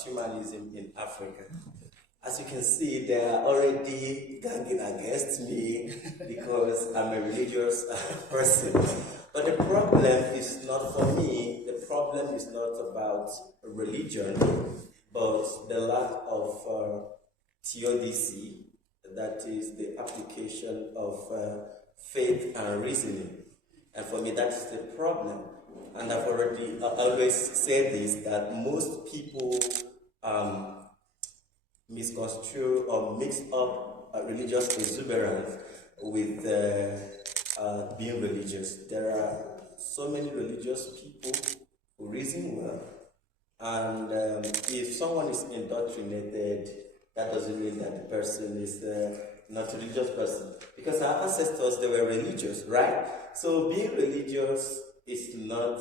transhumanism in Africa. As you can see, they are already ganging against me because I'm a religious person. But the problem is not for me. The problem is not about religion, but the lack of theodicy, that is the application of faith and reasoning. And for me, that's the problem. And I've always said this, that most people misconstrue or mix up religious exuberance with being religious. There are so many religious people who reason well, and if someone is indoctrinated, that doesn't mean that the person is not a religious person. Because our ancestors, they were religious, right? So being religious is not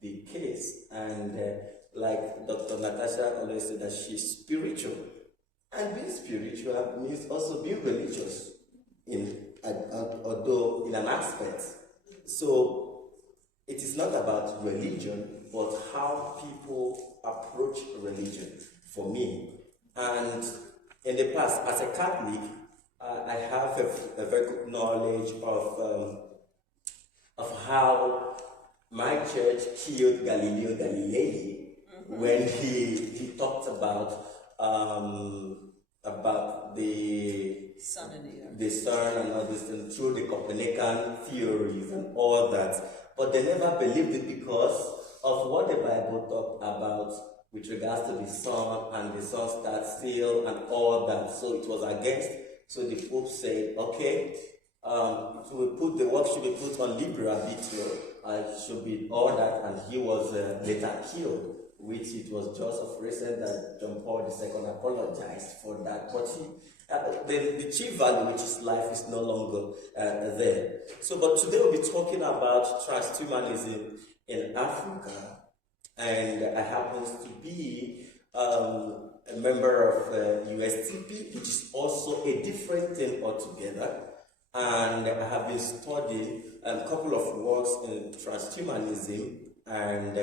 the case. And like Dr. Natasha always said, that she's spiritual. And being spiritual means also being religious, although in an aspect. So it is not about religion, but how people approach religion for me. And in the past, as a Catholic, I have a very good knowledge of how my church killed Galileo Galilei when he talked about the sun and all this, and through the Copernican theories and all that. But they never believed it because of what the Bible talked about with regards to the sun, and the sun starts still and all that. So it was against. So the Pope said, okay, the work should be put on Libre Arbitrio, should be all that, and he was later killed, which it was just of recent that John Paul II apologized for that. But the chief value, which is life, is no longer there. So, but today we'll be talking about transhumanism in Africa, and I happen to be a member of USTP, which is also a different thing altogether. And I have been studying a couple of works in transhumanism, and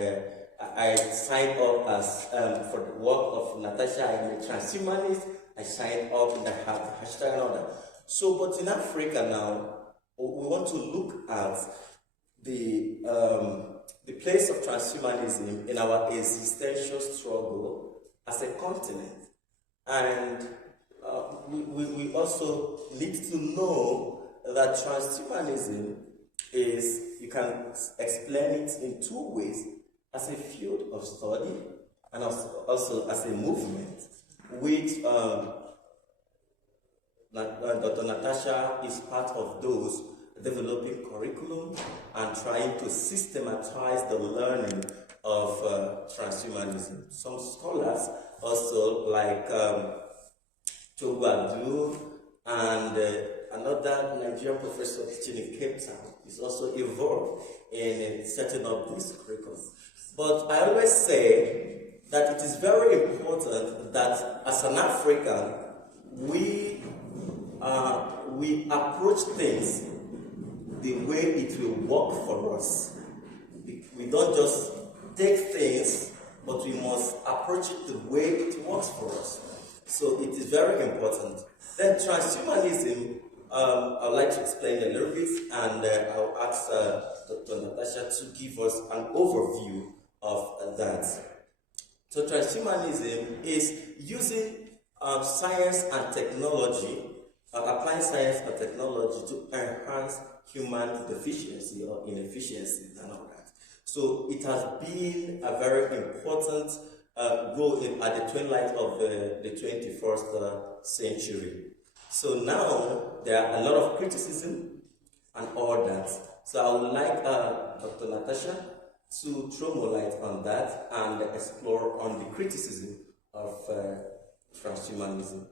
I signed up as for the work of Natasha. I'm a transhumanist. I signed up and I have the hashtag and all that. So, but in Africa now, we want to look at the place of transhumanism in our existential struggle as a continent. And we also need to know that transhumanism is, you can explain it in two ways: as a field of study and also as a movement, which Dr. Natasha is part of those developing curriculum and trying to systematize the learning of transhumanism. Some scholars also, like Togu and another Nigerian professor teaching in Cape Town, is also involved in setting up this curriculum. But I always say that it is very important that as an African, we approach things the way it will work for us. We don't just take things, but we must approach it the way it works for us. So it is very important. Then transhumanism, I'd like to explain a little bit, and I'll ask Dr. Natasha to give us an overview of that. So transhumanism is using science and technology, applying science and technology to enhance human deficiency or inefficiencies and all that. So it has been a very important role at the twin light of the 21st century. So now there are a lot of criticism and all that. So I would like Dr. Natasha to throw more light on that and explore on the criticism of transhumanism.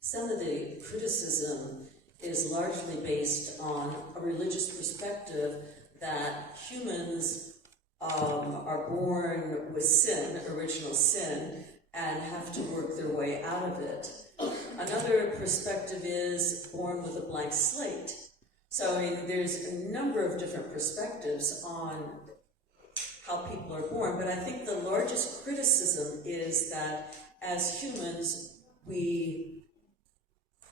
Some of the criticism is largely based on a religious perspective that humans are born with sin, original sin, and have to work their way out of it. Another perspective is born with a blank slate. So I mean, there's a number of different perspectives on how people are born. But I think the largest criticism is that as humans, we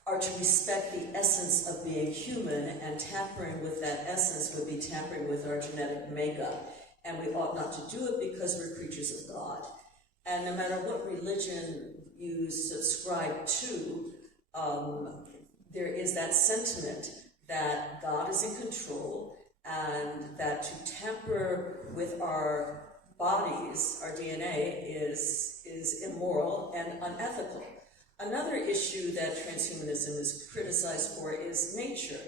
are to respect the essence of being human, and tampering with that essence would be tampering with our genetic makeup. And we ought not to do it because we're creatures of God. And no matter what religion you subscribe to, there is that sentiment that God is in control, and that to tamper with our bodies, our DNA, is immoral and unethical. Another issue that transhumanism is criticized for is nature,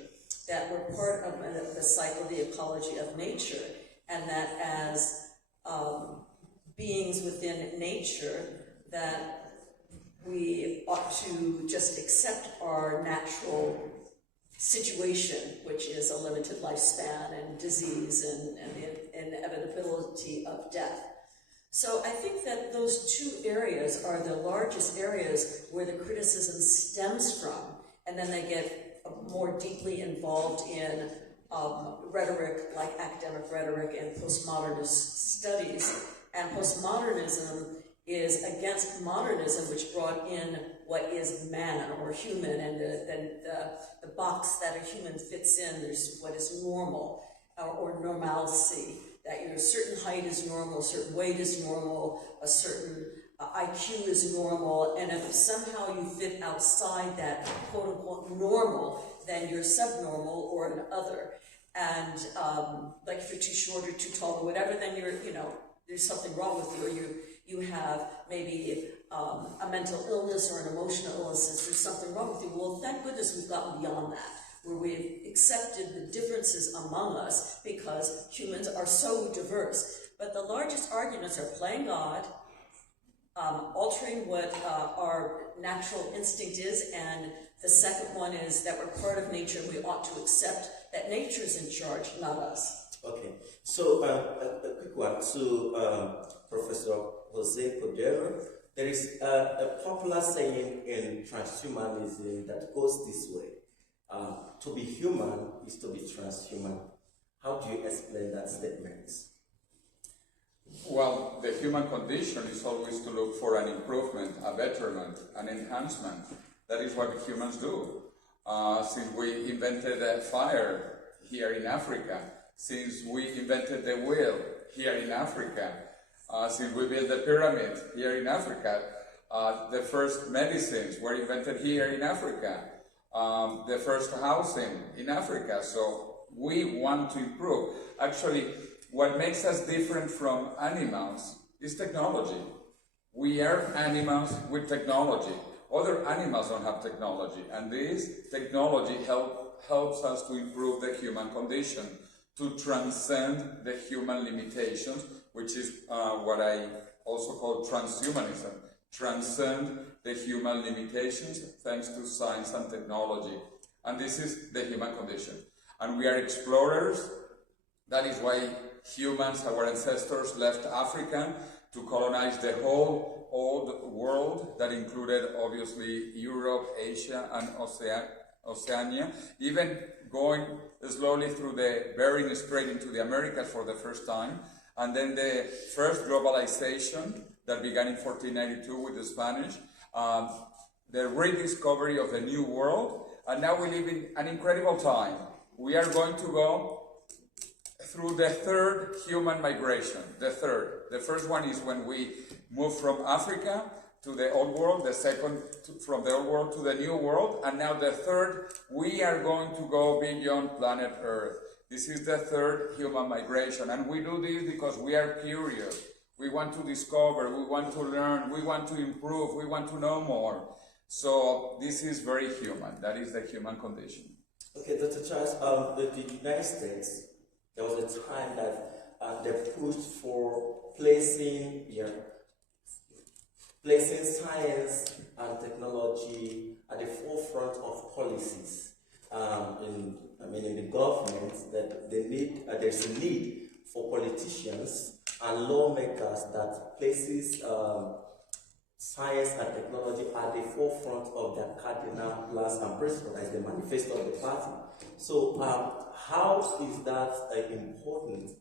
that we're part of the cycle, the ecology of nature, and that as beings within nature, that we ought to just accept our natural situation, which is a limited lifespan and disease and the inevitability of death. So I think that those two areas are the largest areas where the criticism stems from, and then they get more deeply involved in rhetoric, like academic rhetoric and postmodernist studies. And postmodernism is against modernism, which brought in what is man or human, and the box that a human fits in. There's what is normal or normalcy, that a certain height is normal, a certain weight is normal, a certain IQ is normal, and if somehow you fit outside that quote-unquote normal, then you're subnormal or an other. And like if you're too short or too tall or whatever, then you're, there's something wrong with you, or you have maybe a mental illness or an emotional illness, there's something wrong with you. Well, thank goodness we've gotten beyond that, where we've accepted the differences among us because humans are so diverse. But the largest arguments are playing God, altering what our natural instinct is, and the second one is that we're part of nature and we ought to accept that nature is in charge, not us. Okay, so a quick one to Professor Jose Cordero. There is a popular saying in transhumanism that goes this way. To be human is to be transhuman. How do you explain that statement? Well, the human condition is always to look for an improvement, a betterment, an enhancement. That is what humans do. Since we invented fire here in Africa, since we invented the wheel here in Africa, since we built the pyramid here in Africa, the first medicines were invented here in Africa, the first housing in Africa. So we want to improve. Actually, what makes us different from animals is technology. We are animals with technology. Other animals don't have technology, and this technology helps us to improve the human condition, to transcend the human limitations, which is what I also call transhumanism. Transcend the human limitations thanks to science and technology. And this is the human condition. And we are explorers. That is why humans, our ancestors, left Africa to colonize the whole old world that included obviously Europe, Asia, and Oceania, even going slowly through the Bering Strait into the Americas for the first time, and then the first globalization that began in 1492 with the Spanish, the rediscovery of the New World, and now we live in an incredible time. We are going to go through the third human migration, the third. The first one is when we move from Africa to the old world, the second from the old world to the new world, and now the third, we are going to go beyond planet Earth. This is the third human migration, and we do this because we are curious. We want to discover, we want to learn, we want to improve, we want to know more. So this is very human. That is the human condition. Okay, Dr. Charles, the United States, there was a time that they pushed for placing science and technology at the forefront of policies. In the government, that there's a need for politicians and lawmakers that places science and technology at the forefront of their cardinal plans and principles as the manifesto of the party. So how is that important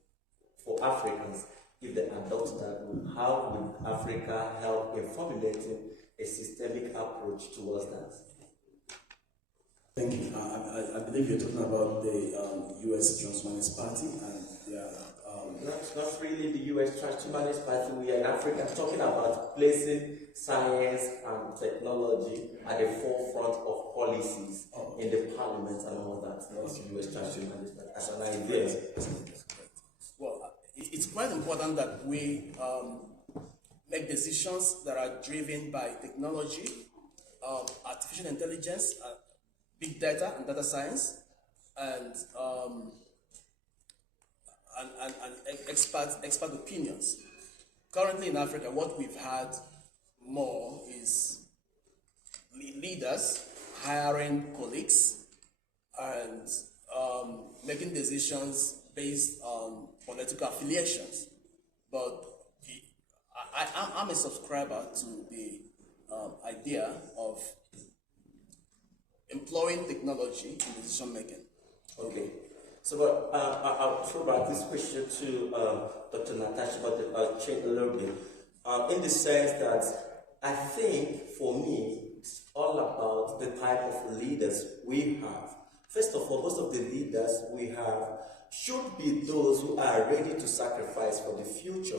for Africans? if they adopt that, how will Africa help in formulating a systemic approach towards that? Thank you. I believe you're talking about the U.S. Transhumanist Party and their... Not really the U.S. Transhumanist Party. We are in Africa talking about placing science and technology at the forefront of policies in the parliament and all that. Not the U.S. Transhumanist Party as an idea. Well, it's quite important that we make decisions that are driven by technology, artificial intelligence, big data and data science, and expert opinions. Currently in Africa, what we've had more is leaders hiring colleagues and making decisions based on political affiliations. But I'm a subscriber to the idea of employing technology in decision making. Okay. So, but I'll throw back this question to Dr. Natasha, but I'll change a little bit. In the sense that I think, for me, it's all about the type of leaders we have. First of all, most of the leaders we have should be those who are ready to sacrifice for the future.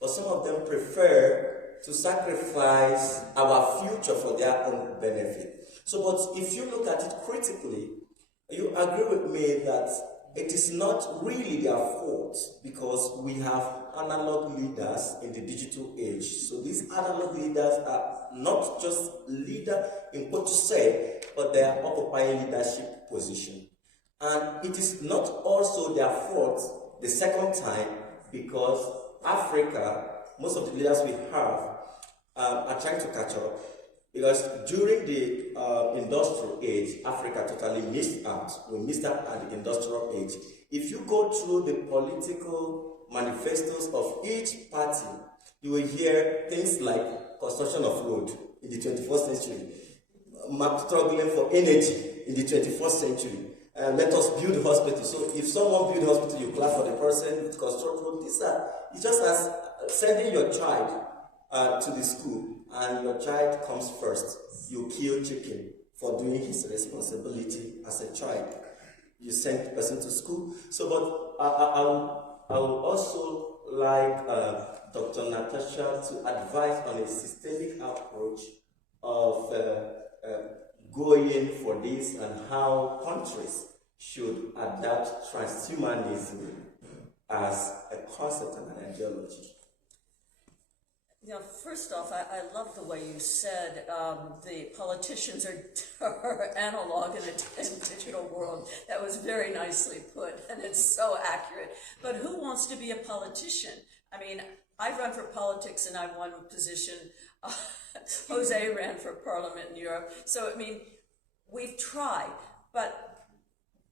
But some of them prefer to sacrifice our future for their own benefit. So, but if you look at it critically, you agree with me that it is not really their fault, because we have analog leaders in the digital age. So these analog leaders are not just leaders in what you say, but they are occupying leadership position. And it is not also their fault the second time, because Africa, most of the leaders we have are trying to catch up. Because during the industrial age, Africa totally missed out. We missed out at the industrial age. If you go through the political manifestos of each party, you will hear things like construction of road in the 21st century, struggling for energy in the 21st century. Let us build hospitals. So if someone builds a hospital, you clap for the person, construct road. It's just as sending your child to the school, and your child comes first. You kill chicken for doing his responsibility as a child. You send the person to school. So, but I would also like Dr. Natasha to advise on a systemic approach of going for this, and how countries should adapt transhumanism as a concept and an ideology. Yeah, first off, I love the way you said the politicians are analog in a digital world. That was very nicely put, and it's so accurate. But who wants to be a politician? I mean, I've run for politics and I've won a position. Jose ran for parliament in Europe. So, I mean, we've tried, but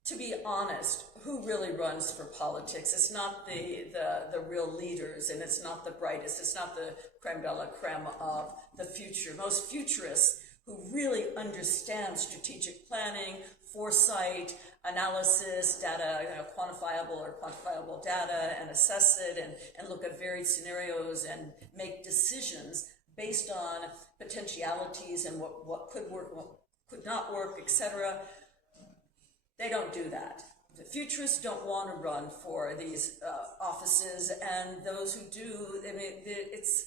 to be honest, who really runs for politics? It's not the real leaders, and it's not the brightest. It's not the creme de la creme of the future. Most futurists who really understand strategic planning, foresight, analysis, data, quantifiable or quantifiable data, and assess it and look at varied scenarios and make decisions based on potentialities and what could work, what could not work, etc. They don't do that. The futurists don't want to run for these offices, and those who do, I mean, it's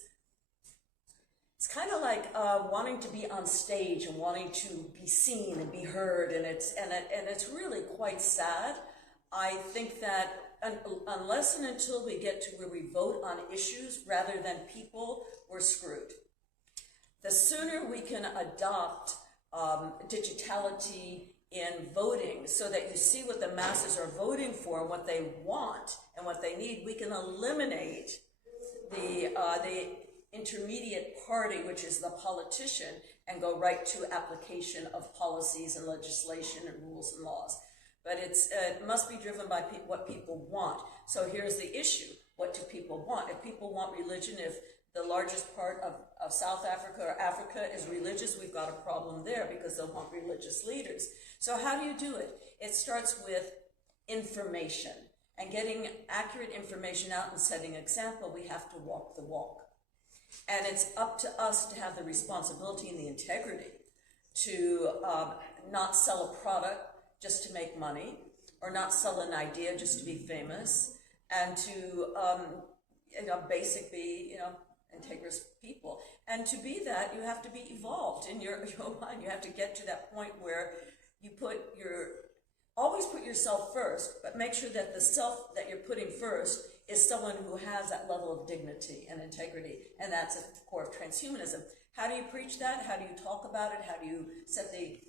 kind of like wanting to be on stage and wanting to be seen and be heard, and it's really quite sad. I think that unless and until we get to where we vote on issues rather than people, we're screwed. The sooner we can adopt digitality in voting, so that you see what the masses are voting for and what they want and what they need, we can eliminate the intermediate party, which is the politician, and go right to application of policies and legislation and rules and laws. But it must be driven by what people want. So here's the issue. What do people want? If people want religion, if the largest part of South Africa or Africa is religious, we've got a problem there, because they'll want religious leaders. So how do you do it? It starts with information. and getting accurate information out and setting an example, we have to walk the walk. And it's up to us to have the responsibility and the integrity to not sell a product just to make money, or not sell an idea just to be famous, and to be integrous people. And to be that, you have to be evolved in your mind. You have to get to that point where you always put yourself first, but make sure that the self that you're putting first is someone who has that level of dignity and integrity. And that's at the core of transhumanism. How do you preach that? How do you talk about it? How do you set the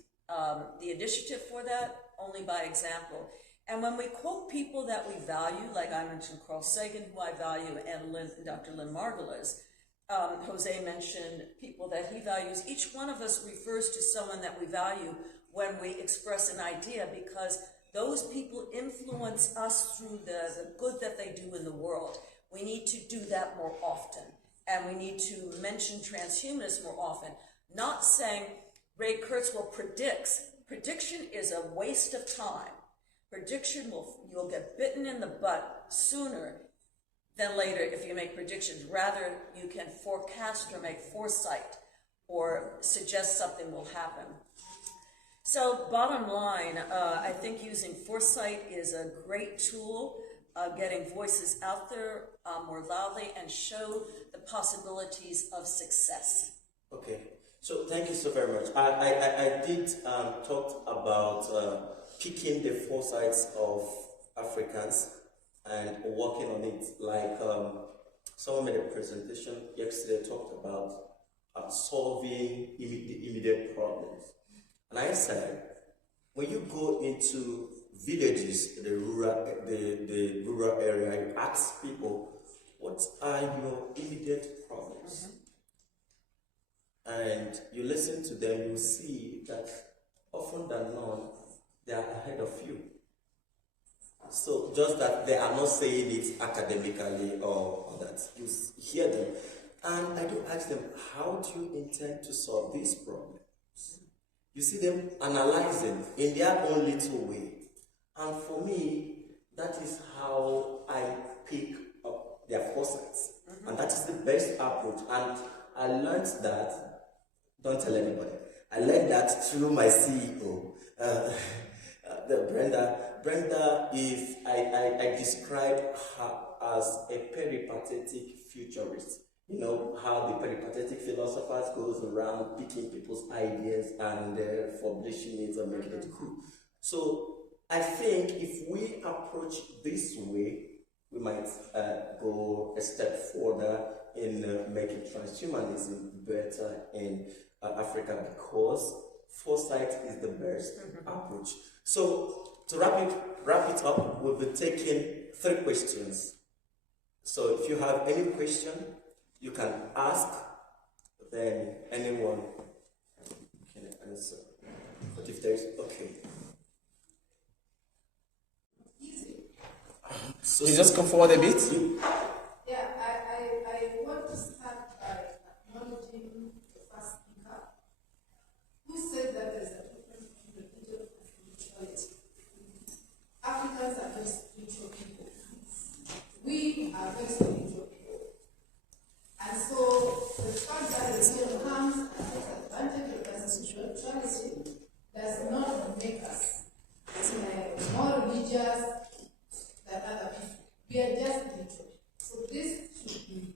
initiative for that? Only by example. And when we quote people that we value, like I mentioned Carl Sagan, who I value, and Dr. Lynn Margulis, Jose mentioned people that he values. Each one of us refers to someone that we value when we express an idea, because those people influence us through the good that they do in the world. We need to do that more often. And we need to mention transhumanists more often. Not saying Ray Kurzweil predicts. Prediction is a waste of time. Prediction you'll get bitten in the butt sooner than later if you make predictions. Rather, you can forecast or make foresight or suggest something will happen. So bottom line, I think using foresight is a great tool, getting voices out there more loudly and show the possibilities of success. Okay, so thank you so very much. I did talk about picking the foresights of Africans and working on it. Like someone made a presentation yesterday, talked about solving the immediate problems. And I said, when you go into villages, the rural area, you ask people, what are your immediate problems? And you listen to them, you see that often than not, they are ahead of you. So just that they are not saying it academically or that, you hear them. And I do ask them, how do you intend to solve this problem? You see them analyzing in their own little way. And for me, that is how I pick up their foresights. And that is the best approach. And I learned that, don't tell anybody, I learned that through my CEO, Brenda. Brenda is, I describe her as a peripatetic futurist. You know how the peripatetic philosophers goes around picking people's ideas and publishing it and making it cool. So I think if we approach this way, we might go a step further in making transhumanism better in Africa, because foresight is the best approach. So to wrap it up, we'll be taking 3 questions. So if you have any question, you can ask, then anyone can answer. But if there's, okay. So you just come forward a bit. Yeah, I want to start by acknowledging the first speaker, who said that there's a difference between religion and spirituality. Africans are very spiritual people. We are very spiritual people. And so the fact that religion comes and takes advantage of that spirituality does not make us more religious than other people. We are just spiritual. So this should be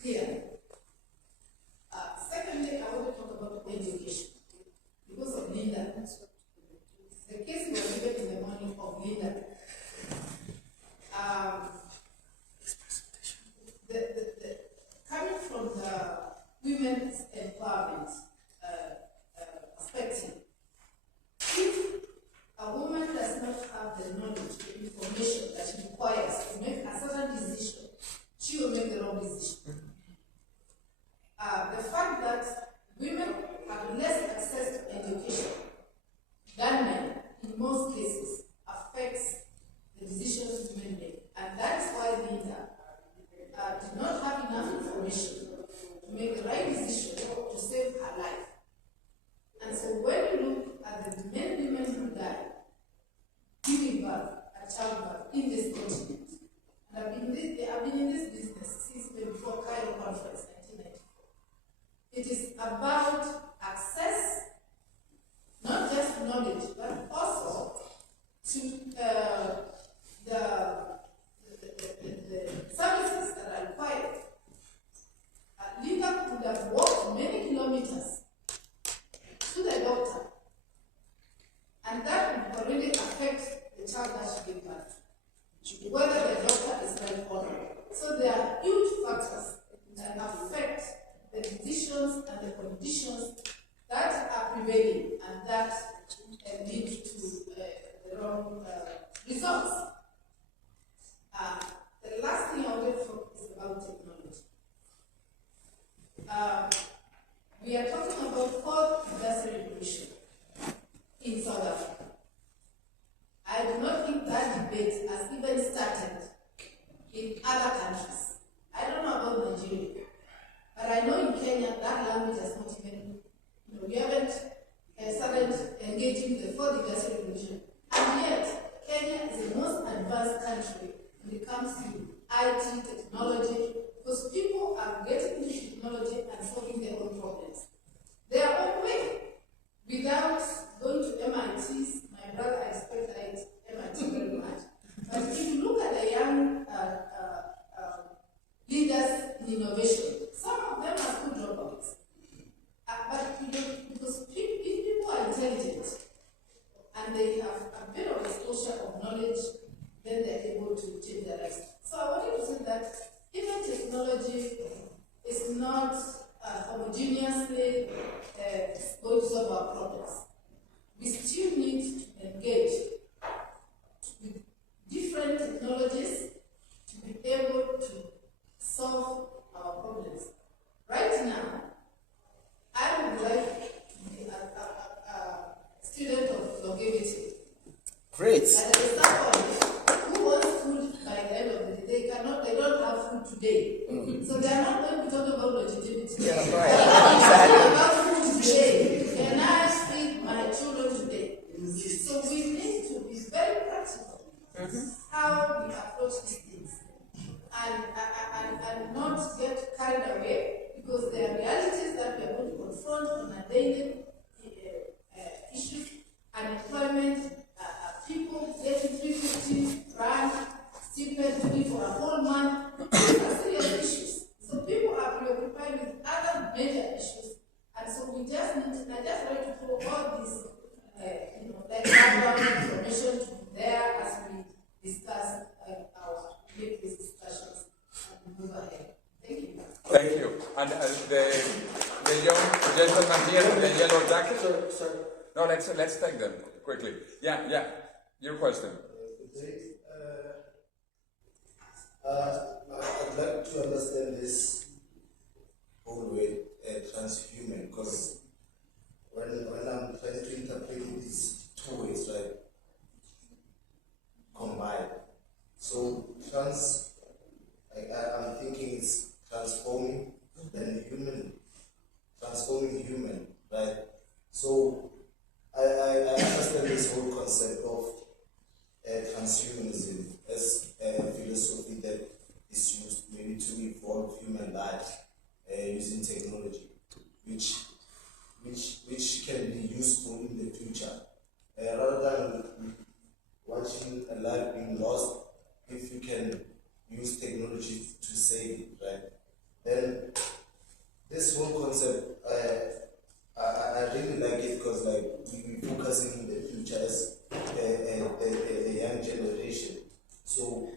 clear. Secondly, I want to talk about education because of Linda. The case was given in the morning of Linda. Coming from the women's empowerment perspective, if a woman does not have the knowledge, the information that she requires to make a certain decision, she will make the wrong decision. The fact that women have less access to education than men, in most cases, affects the decisions women make. And that's why Linda did not have enough information to make the right decision to save her life. And so when you look at the many women who died giving birth, childbirth in this continent. And I've been in this business since before Cairo Conference, 1994. It is about access, not just knowledge, but also to the services that are required. Linda could have walked many kilometers to the doctor, and that would already affect the child that she gave birth to, whether the doctor is well or not. So there are huge factors that affect the decisions and the conditions that are prevailing and that lead to the wrong results. The last thing I want to focus is about technology. We are talking about fourth industrial revolution in South Africa. I do not think that debate has even started in other countries. I don't know about Nigeria, but I know in Kenya that language has not even, we haven't started engaging the fourth industrial revolution. And yet, Kenya is the most advanced country when it comes to IT, technology, because people are getting into technology and solving their own problems. Their own way, without going to MITs. My brother, I respect MIT very much. But if you look at the young leaders in innovation, some of them are school dropouts. But because if people are intelligent and they have a bit of exposure of knowledge, then they're able to change their lives. So I wanted to say that even technology is not homogeneously going to solve our problems. We still need to engage with different technologies to be able to solve our problems. Right now, I would like to be a student of longevity. Great. Like someone who wants food by the end of the day, they don't have food today. So they are not going to talk about longevity. Yeah, right. They are talking about food today. Can I feed my children today? So we need to be very practical how we approach these things and not get carried away, because there are realities that we are going to confront on a daily issues, unemployment, people getting 350 rand stipend only for a whole month. These are serious issues. So people are preoccupied with other major issues, and so we just need to, I just want to throw all this, like background information there as we discuss make these discussions and move ahead. Thank you. Thank you. And the young gentleman here in the yellow jacket? Sir. No, let's take them quickly. Yeah. Your question. I'd like to understand this whole way, transhuman, because when I'm trying to interpret these two ways, right, combined. So I'm thinking it's transforming human, right? So I understand this whole concept of transhumanism as a philosophy that is used maybe to evolve human life using technology, which can be useful in the future, rather than watching a life being lost. If you can use technology to save it, right? Then this whole concept, I really like it, because like we're focusing in the future as a young generation. So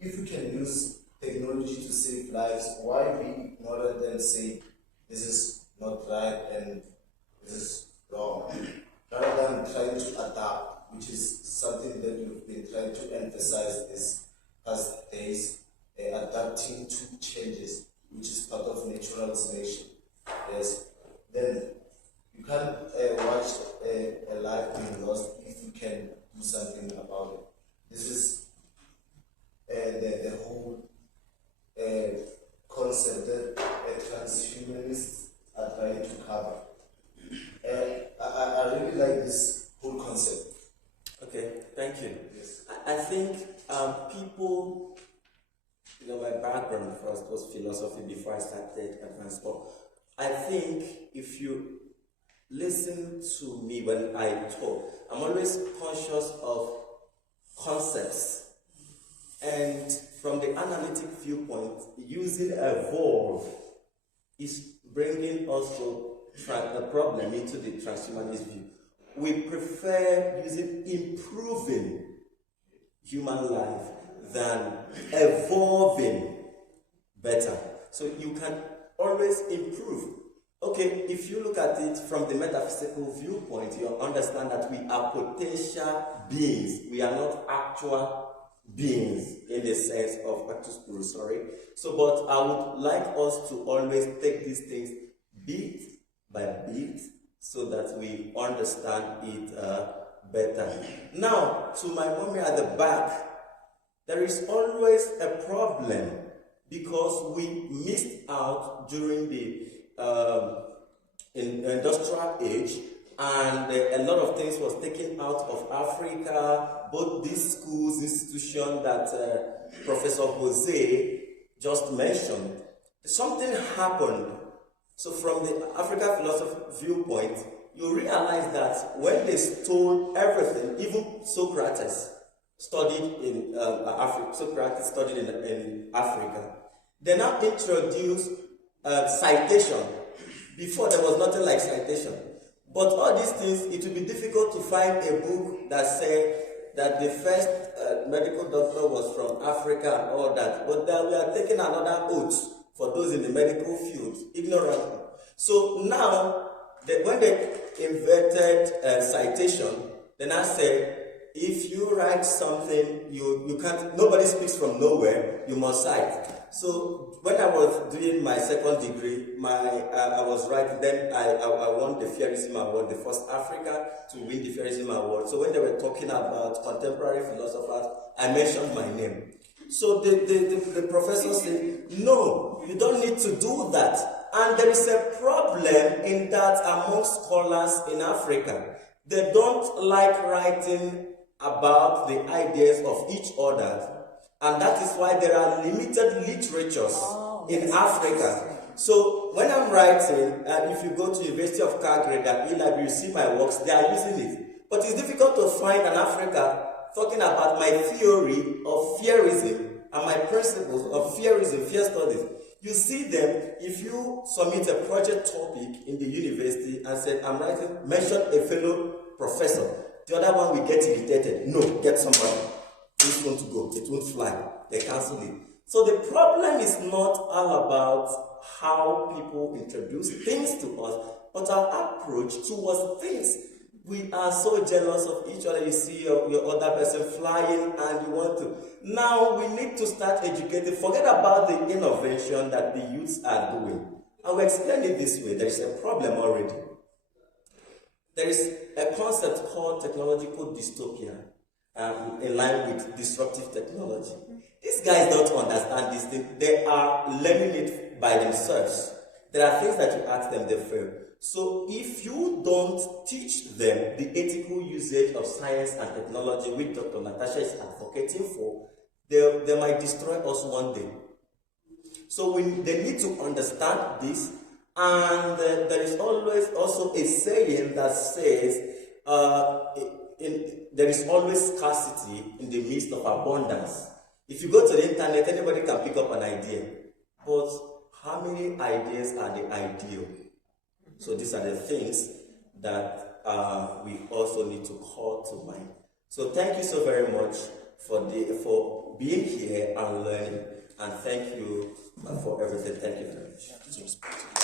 if we can use technology to save lives, why be ignorant and say this is not right and this is wrong, rather than trying to adapt, which is something that we've been trying to emphasize this past days, adapting to changes, which is part of naturalization. Yes. Then you can't watch a life being lost if you can do something about it. This is the whole concept that transhumanists are trying to cover. I really like this whole concept. Okay, thank you. Yes. I think people, my background first was philosophy before I started advanced sport. I think if you listen to me when I talk, I'm always conscious of concepts. And from the analytic viewpoint, using evolve is bringing also a problem into the transhumanist view. We prefer using improving human life than evolving better. So you can always improve. Okay, if you look at it from the metaphysical viewpoint, you understand that we are potential beings. We are not actual beings in the sense of actus purus, sorry. So, but I would like us to always take these things bit by bit so that we understand it better. Now, to my mommy at the back, there is always a problem because we missed out during the industrial age, and a lot of things was taken out of Africa, both these schools, institutions that Professor Jose just mentioned. Something happened. So from the African philosophy viewpoint, you realize that when they stole everything, even Socrates studied in Africa. They now introduced citation. Before there was nothing like citation. But all these things, it will be difficult to find a book that said that the first medical doctor was from Africa and all that. But then we are taking another oath for those in the medical field, ignorantly. So now, when they invented citation, then I said, if you write something, you can't, nobody speaks from nowhere, you must cite. So when I was doing my second degree, I was writing, then I won the Futurism Award, the first African to win the Futurism Award. So when they were talking about contemporary philosophers, I mentioned my name. So the professor said, no, you don't need to do that. And there is a problem in that amongst scholars in Africa. They don't like writing about the ideas of each other, and that is why there are limited literatures in Africa. So when I'm writing, if you go to University of Calgary, that you see my works, they are using it. But it's difficult to find an Africa talking about my theory of fearism and my principles of fearism, fear studies. You see them if you submit a project topic in the university and say, I'm writing, mention a fellow professor. The other one will get irritated. No, get somebody. This won't go. It won't fly. They cancel it. So the problem is not all about how people introduce things to us, but our approach towards things. We are so jealous of each other. You see your other person flying and you want to. Now we need to start educating. Forget about the innovation that the youths are doing. I will explain it this way. There is a problem already. There is a concept called technological dystopia in line with disruptive technology. These guys don't understand this thing. They are learning it by themselves. There are things that you ask them, they fail. So if you don't teach them the ethical usage of science and technology, which Dr. Natasha is advocating for, they might destroy us one day. So they need to understand this. And there is always also a saying that says there is always scarcity in the midst of abundance. If you go to the internet, anybody can pick up an idea. But how many ideas are the ideal? So these are the things that we also need to call to mind. So thank you so very much for being here and learning. And thank you for everything. Thank you very much.